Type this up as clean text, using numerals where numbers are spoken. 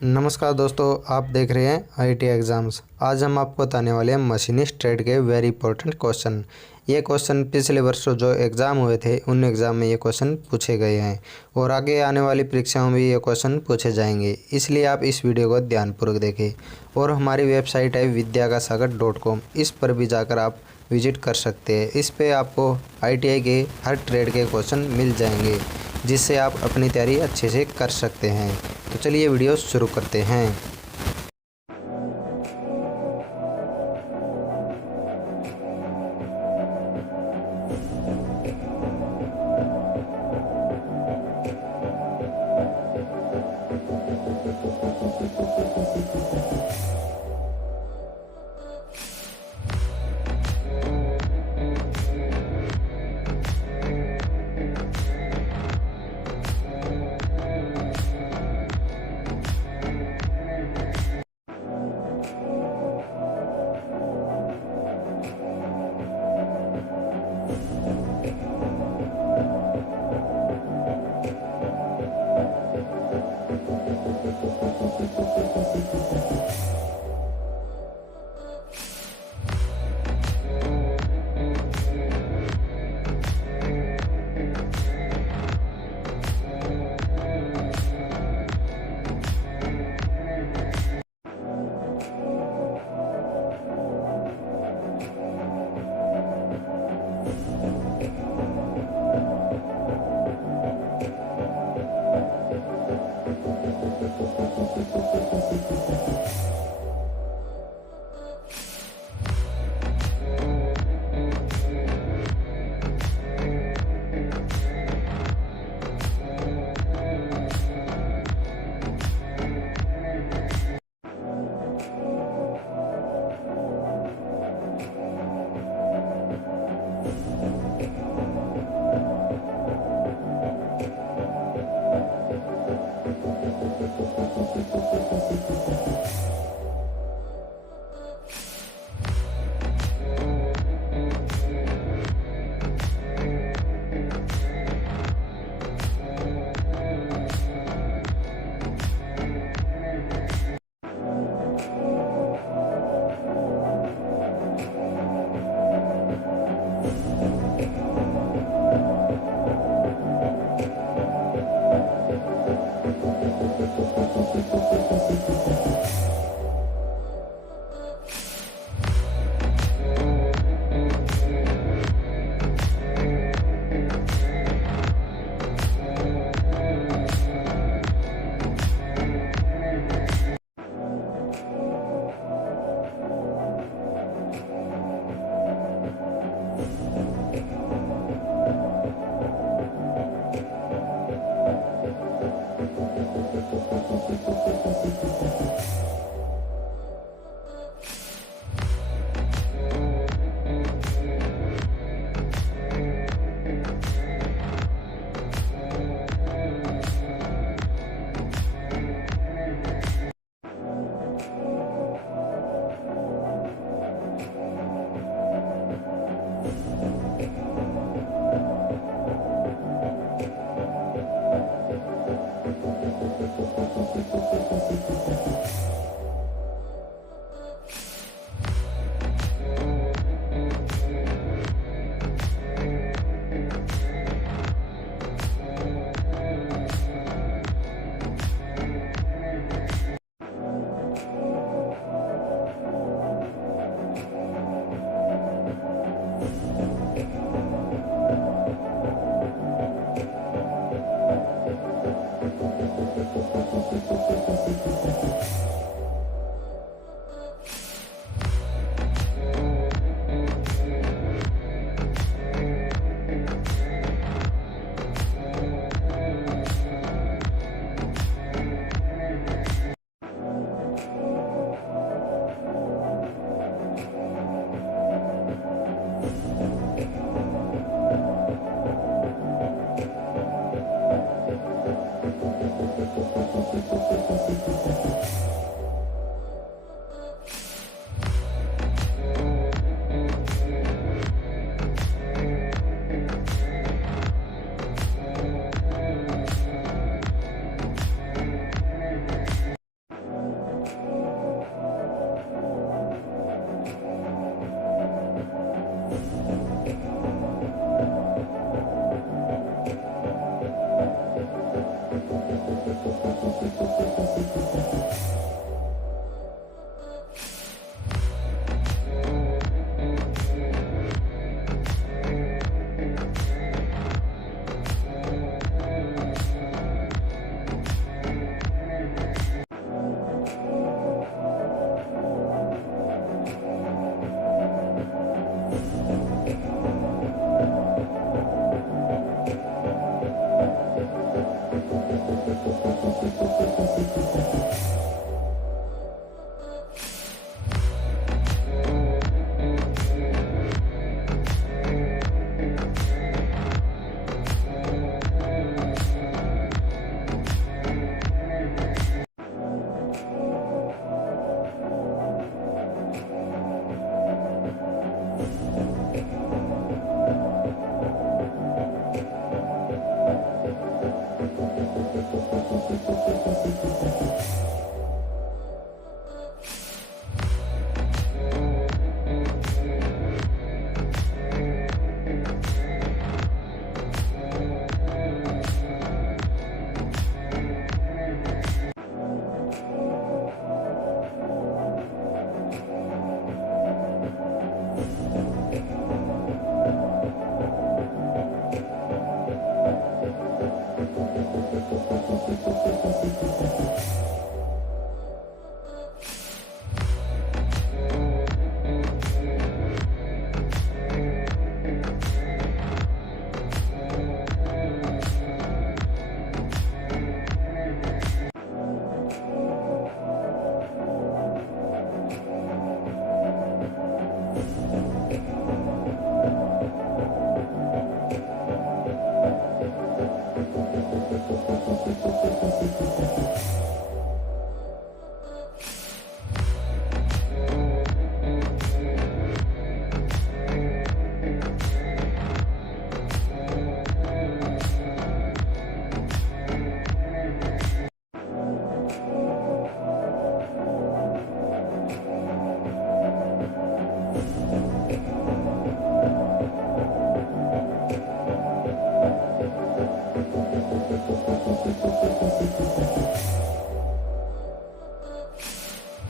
नमस्कार दोस्तों, आप देख रहे हैं आईटी एग्ज़ाम्स। आज हम आपको बताने वाले हैं मशीनिस्ट ट्रेड के वेरी इंपॉर्टेंट क्वेश्चन। ये क्वेश्चन पिछले वर्षों जो एग्ज़ाम हुए थे उन एग्ज़ाम में ये क्वेश्चन पूछे गए हैं और आगे आने वाली परीक्षाओं में ये क्वेश्चन पूछे जाएंगे। इसलिए आप इस वीडियो को ध्यानपूर्वक देखें और हमारी वेबसाइट है vidyakasagar.com, इस पर भी जाकर आप विजिट कर सकते हैं। इस पर आपको ITI के हर ट्रेड के क्वेश्चन मिल जाएंगे, जिससे आप अपनी तैयारी अच्छे से कर सकते हैं। तो चलिए वीडियो शुरू करते हैं।